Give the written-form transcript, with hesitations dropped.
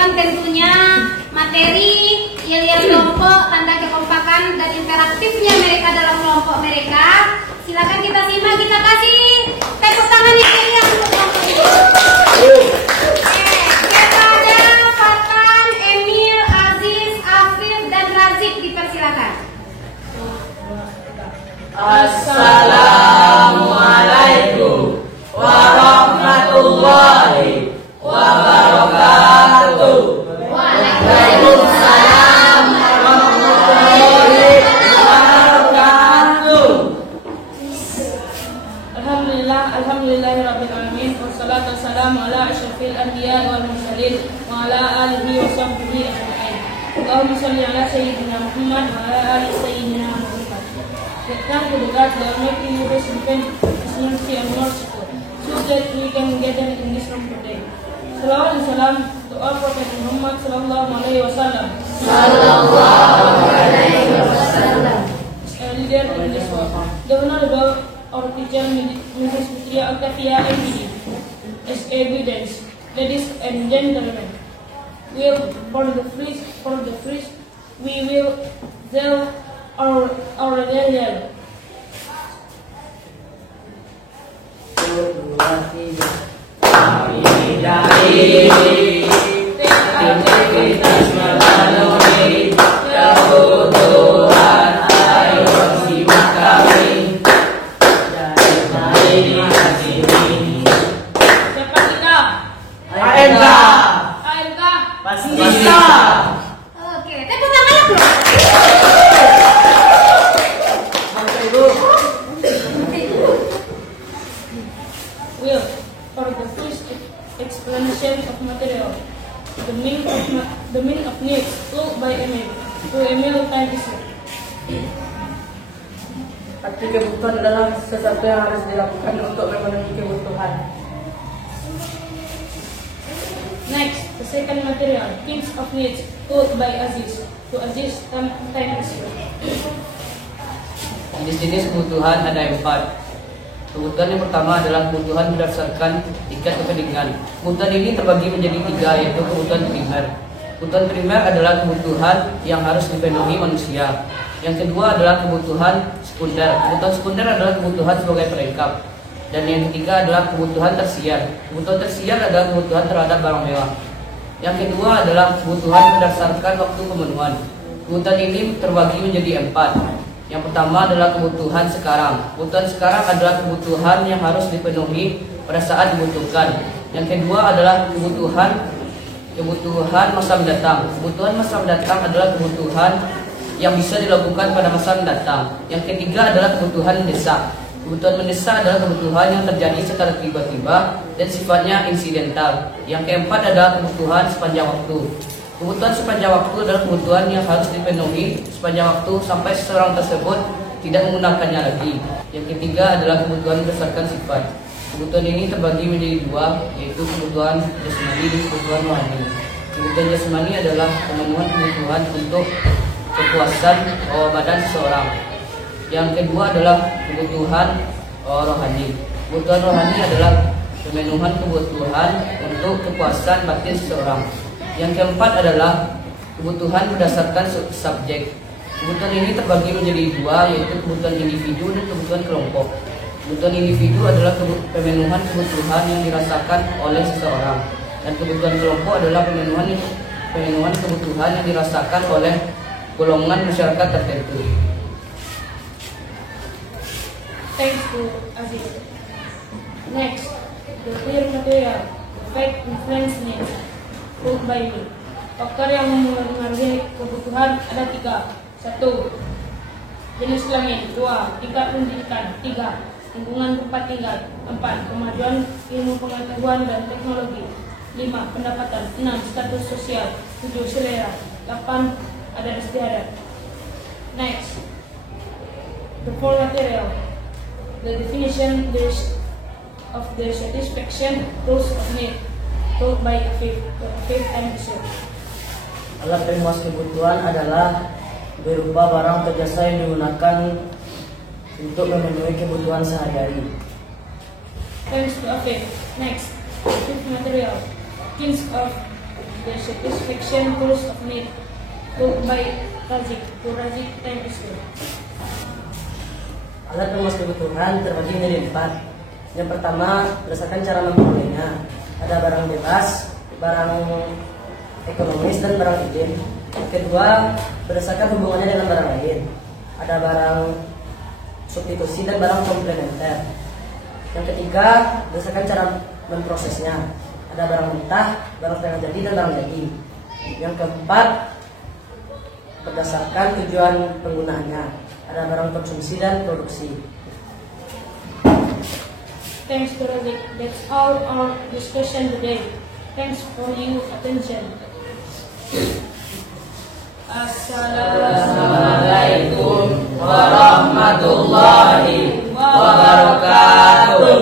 depan tentunya materi yang kelompok, tanda kekompakan dan interaktifnya mereka dalam kelompok mereka. Silakan kita simak, kita kasih tepuk tangan yang meriah untuk kelompok ini. Kepada Fatan, Emil, Aziz, Afif dan Razik dipersilakan. Assalamualaikum warahmatullahi wabarakatuh. Waalaikumsalam warahmatullahi wabarakatuh. Alhamdulillahirabbil alamin wassalatu wassalamu ala asyrafil anbiya wal mursalin wa ala alihi wa sahbihi ajma'in. Allahumma shalli ala sayyidina Muhammad wa ala ali sayyidina Muhammad. Thank you God, the Almighty who has given His mercy and merciful, so that we can gather in this room today. Salawat and salam to all Prophet Muhammad sallallahu alaihi wasallam. Sallallahu alaihi wasallam. A leader in this world. The Honorable our teacher Mrs. Fitria Octavia MBD. As evidence, ladies and gentlemen, for the first, we will tell our religion. Integritas memenuhi kebutuhan air simak kami dari sini. Siapa kita? AMK AMK pasti bisa. Oke, tepuk tangannya bro. Will, for the first explanation of material, the meaning of needs, look by Emil. To Emil, time is up. Arti kebutuhan adalah sesuatu yang harus dilakukan untuk memenuhi kebutuhan. Next, the second material, things of needs, look by Aziz. To Aziz, time is up. Jenis-jenis kebutuhan ada 4. Kebutuhan yang pertama adalah kebutuhan berdasarkan tingkat kepentingan. Kebutuhan ini terbagi menjadi 3, yaitu kebutuhan primer. Kebutuhan primer adalah kebutuhan yang harus dipenuhi manusia. Yang kedua adalah kebutuhan sekunder. Kebutuhan sekunder adalah kebutuhan sebagai pelengkap. Dan yang ketiga adalah kebutuhan tersier. Kebutuhan tersier adalah kebutuhan terhadap barang mewah. Yang kedua adalah kebutuhan berdasarkan waktu pemenuhan. Kebutuhan ini terbagi menjadi 4. Yang pertama adalah kebutuhan sekarang. Kebutuhan sekarang adalah kebutuhan yang harus dipenuhi pada saat dibutuhkan. Yang kedua adalah kebutuhan masa mendatang. Kebutuhan masa mendatang adalah kebutuhan yang bisa dilakukan pada masa mendatang. Yang ketiga adalah kebutuhan mendesak. Kebutuhan mendesak adalah kebutuhan yang terjadi secara tiba-tiba dan sifatnya insidental. Yang keempat adalah kebutuhan sepanjang waktu. Kebutuhan sepanjang waktu adalah kebutuhan yang harus dipenuhi sepanjang waktu sampai seseorang tersebut tidak menggunakannya lagi. Yang ketiga adalah kebutuhan berdasarkan sifat. Kebutuhan ini terbagi menjadi 2, yaitu kebutuhan jasmani dan kebutuhan rohani. Kebutuhan jasmani adalah pemenuhan kebutuhan untuk kepuasan badan seseorang. Yang kedua adalah kebutuhan rohani. Kebutuhan rohani adalah pemenuhan kebutuhan untuk kepuasan batin seseorang. Yang keempat adalah kebutuhan berdasarkan subjek. Kebutuhan ini terbagi menjadi 2, yaitu kebutuhan individu dan kebutuhan kelompok. Kebutuhan individu adalah pemenuhan kebutuhan yang dirasakan oleh seseorang, dan kebutuhan kelompok adalah pemenuhan kebutuhan yang dirasakan oleh golongan masyarakat tertentu. Thanks to Aziz. Next, the clear material, the fact influence needs. Look by me. Faktor yang mempengaruhi kebutuhan ada 3. 1. Jenis kelamin. 2. Tingkat pendidikan. 3. Lingkungan tempat tinggal. 4. Kemajuan ilmu pengetahuan dan teknologi. 5. Pendapatan. 6. Status sosial. 7. Selera. 8. Adat istiadat. Next, the four material. The definition of the satisfaction rules of need. Told by Afif and Bishop. Alat pemuas kebutuhan adalah berupa barang atau jasa yang digunakan untuk memenuhi kebutuhan sehari-hari. Thanks to Afif. Next, fifth material. Kinds of the satisfaction tools of need. Book by Razik. To Razik, time is good. Alat pemuas kebutuhan terbagi menjadi 4. Yang pertama, berdasarkan cara memperolehnya. Ada barang bebas, barang ekonomis, dan barang izin. Yang kedua, berdasarkan hubungannya dengan barang lain. Ada barang substitusi dan barang komplementer. Yang ketiga, berdasarkan cara memprosesnya. Ada barang mentah, barang setengah jadi, dan barang jadi. Yang keempat, berdasarkan tujuan penggunaannya. Ada barang konsumsi dan produksi. Thanks to Razik. That's all our discussion today. Thanks for your attention. Assalamualaikum warahmatullahi wabarakatuh.